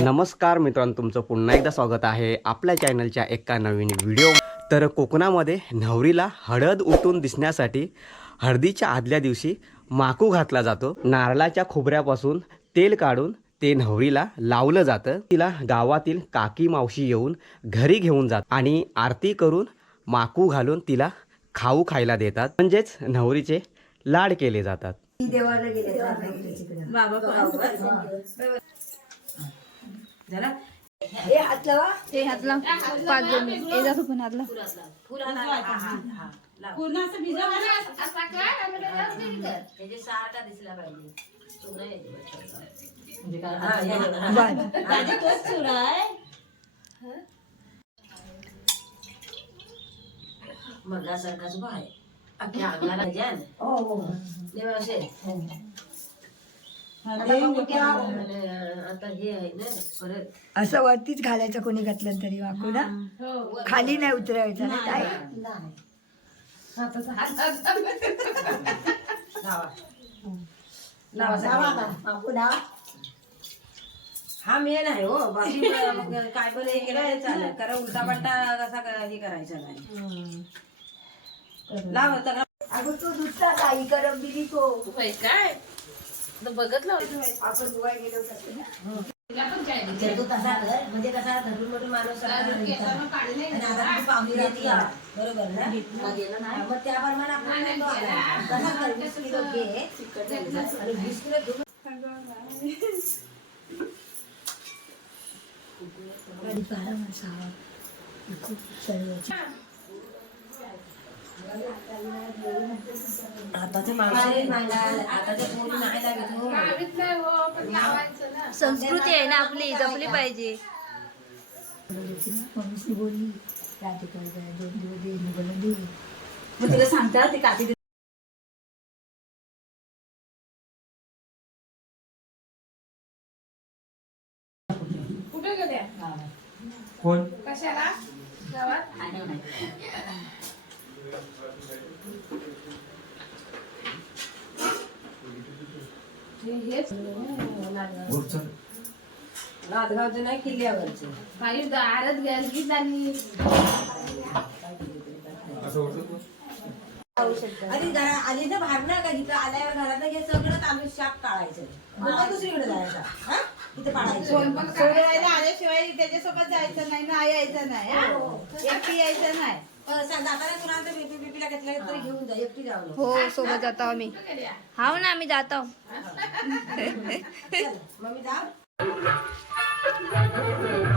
नमस्कार मित्रांनो तुमचं पुन्हा एकदा स्वागत आहे आपल्या चॅनलच्या एका नवीन व्हिडिओ तर कोकणामध्ये नवरीला हळद उठून दिसण्यासाठी हळदीच्या आदल्या दिवशी माकू घातला जातो. नारळाच्या खोबऱ्यापासून तेल काढून ते नवरीला लावलं जातं तिला गावातील काकी मावशी येऊन घरी घेऊन जात आणि आरती करून माकू घालून तिला खाऊ खायला देतात म्हणजेच नवरीचे लाड केले जातात ते हातला पाच जण ए जा पण हातला मगासारखाच बाय अख्ख्या अंगाला जान आता हे आहे ना परत. असं वरतीच घालायचं कोणी घातलं तरी वाकू ना? खाली नाही उतरायचं ना ताई? हा मेन आहे हो. बाकी मग काय पण हे केलं चालेल. कारण उलटा पलटा कसा हे करायचा नाही. लाव अगं तू दुसरा काही करम दिली तो. काय? बघत आपण धुवाय गेलो होतो ना. तू तसा कर म्हणजे कसा धरून मधून माणूस आणि आता तू पाहुणी राहती या. बरोबर ना? हा, मग त्याप्रमाणे आपण तो आला. तसा कर वीस किलो घे. आणि वीस किलो घेऊन खूप सर्व आताचे लागत हो. संस्कृती आहे ना आपली जपली पाहिजे मम्मीशी बोलली राधिका दोन दिवस दे मग तिला सांगतात ती काठी नादगावचे नाही किल्ल्यावरचे आधी घरा आधी ना बाहेर ना का? इथं आल्यावर घरात हे सगळं तांदूळ शाक काढायचं. मग दुसरीकडे जायचा. हा? इथे पाडायचं. सोडायला आल्याशिवाय त्याच्यासोबत जायचं नाही ना यायचं नाही हा? एकटी यायचं नाही. अं, सांग, जाताना तुला आता बीपी बीपीला घेतलं तरी घेऊन जा एकटी जाऊ नको. हो सोबत जातो आम्ही. हाव ना आम्ही जातो. चल, मग मी जा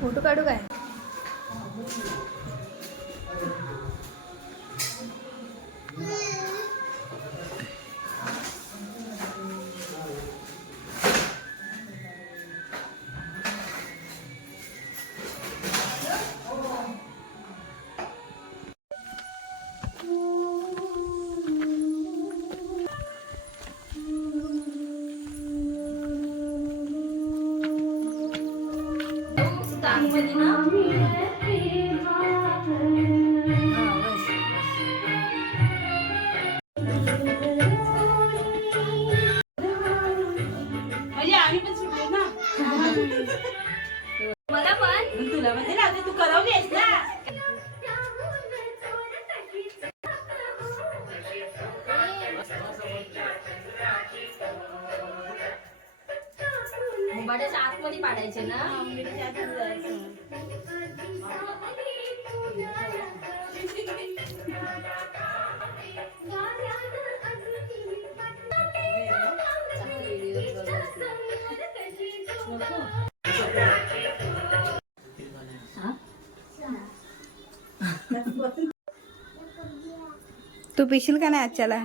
फोटो काढू काय? I'm here to तू पिशील का नाही आजच्याला?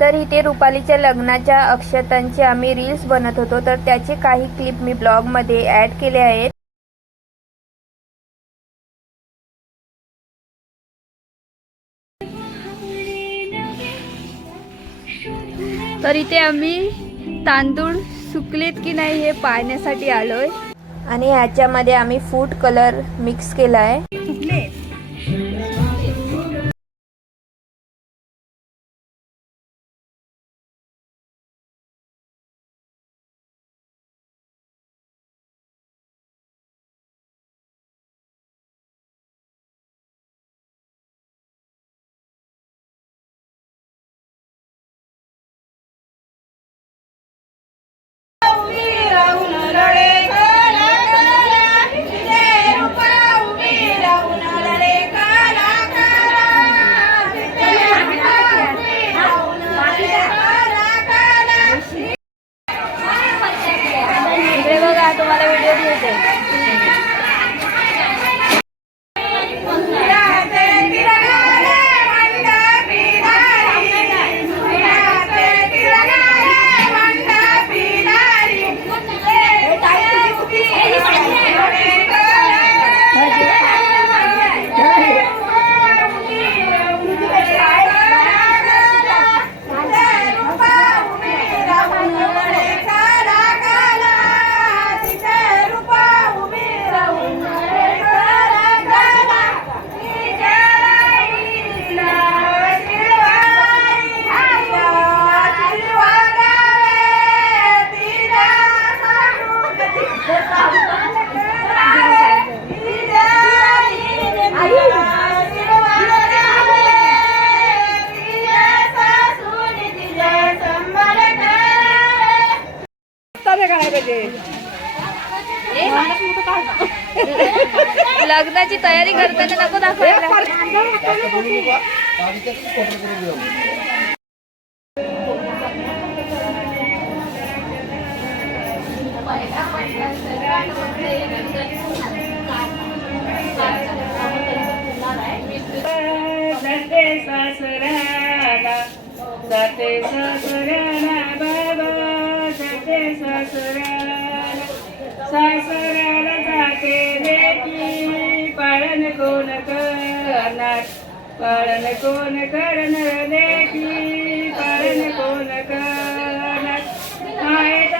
तर इथे रुपालीच्या लग्नाच्या अक्षतांचे आम्ही रील्स बनत होतो. तर त्याचे काही क्लिप मी ब्लॉगमध्ये ॲड केले आहेत. तर इथे आम्ही तांदूळ सुकलेत की नाही हे पाहण्यासाठी आलोय. आणि ह्याच्यामध्ये आम्ही फूड कलर मिक्स केला आहे जाते सासऱ्याला जाते सासऱ्याला बाबा जाते सासऱ्याला. सासऱ्याला जाते लेकी पाळण कोण करणार? पाळण कोण करणार देखी पाळण कोण करणार?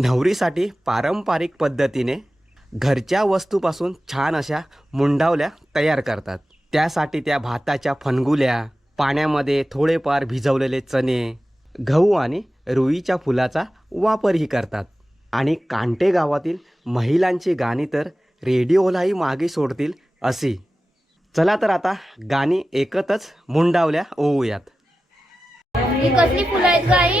नवरीसाठी पारंपरिक पद्धतीने घरच्या वस्तूपासून छान अशा मुंडावल्या तयार करतात. त्यासाठी त्या भाताच्या फणगुल्या पाण्यामध्ये थोडेफार भिजवलेले चणे गहू आणि रुईच्या फुलाचा वापरही करतात. आणि कांटे गावातील महिलांची गाणी तर रेडिओलाही मागे सोडतील अशी. चला तर आता गाणी एकतच मुंडावल्या ओवूयात. कसली फुलं आहेत गाई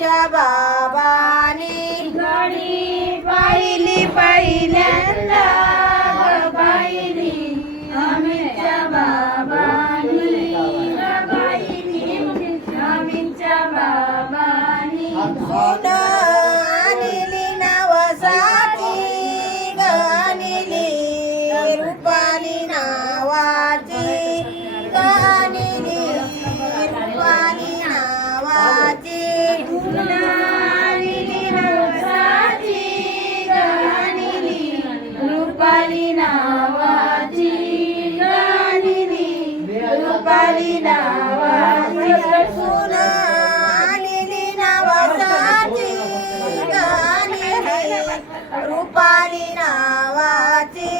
आमच्या बाबाने घडी पहिल्यांदा. 알았지?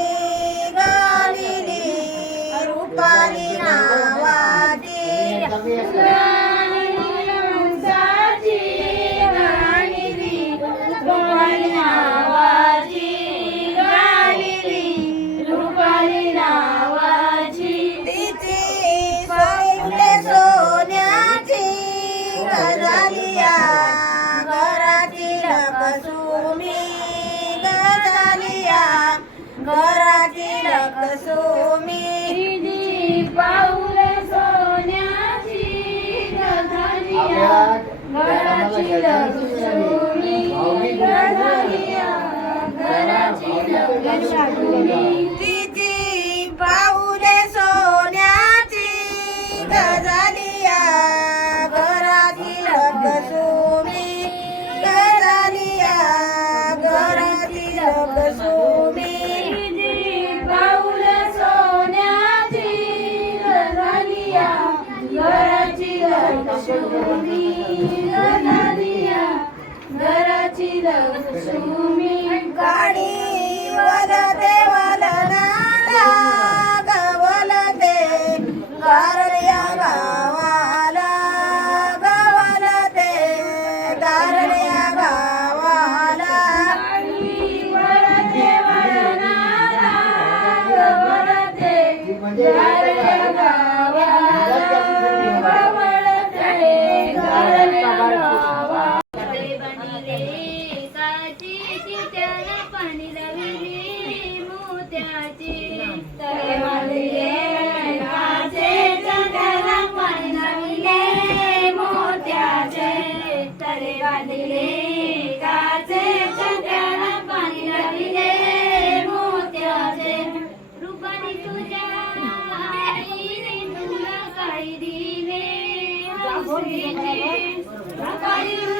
Yeni verdim. Thank.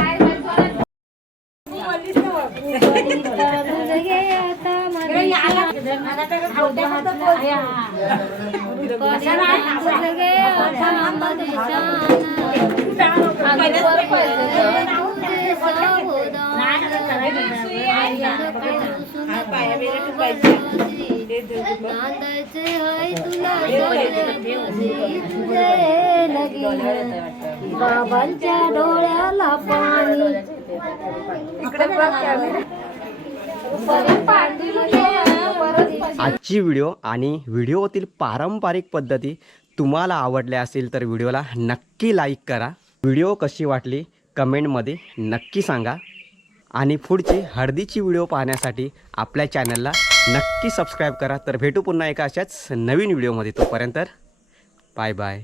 पाया बिया टुकायची बाबांच्या डोळ्याला पाणी. आजची व्हिडिओ आणि व्हिडिओतील पारंपरिक पद्धती तुम्हाला आवडल्या असेल तर व्हिडिओला नक्की लाईक करा. व्हिडिओ कशी वाटली कमेंटमध्ये नक्की सांगा. आणि पुढची हळदीची व्हिडिओ पाहण्यासाठी आपल्या चॅनलला नक्की सबस्क्राईब करा. तर भेटू पुन्हा एका अशाच नवीन व्हिडिओमध्ये तोपर्यंत बाय बाय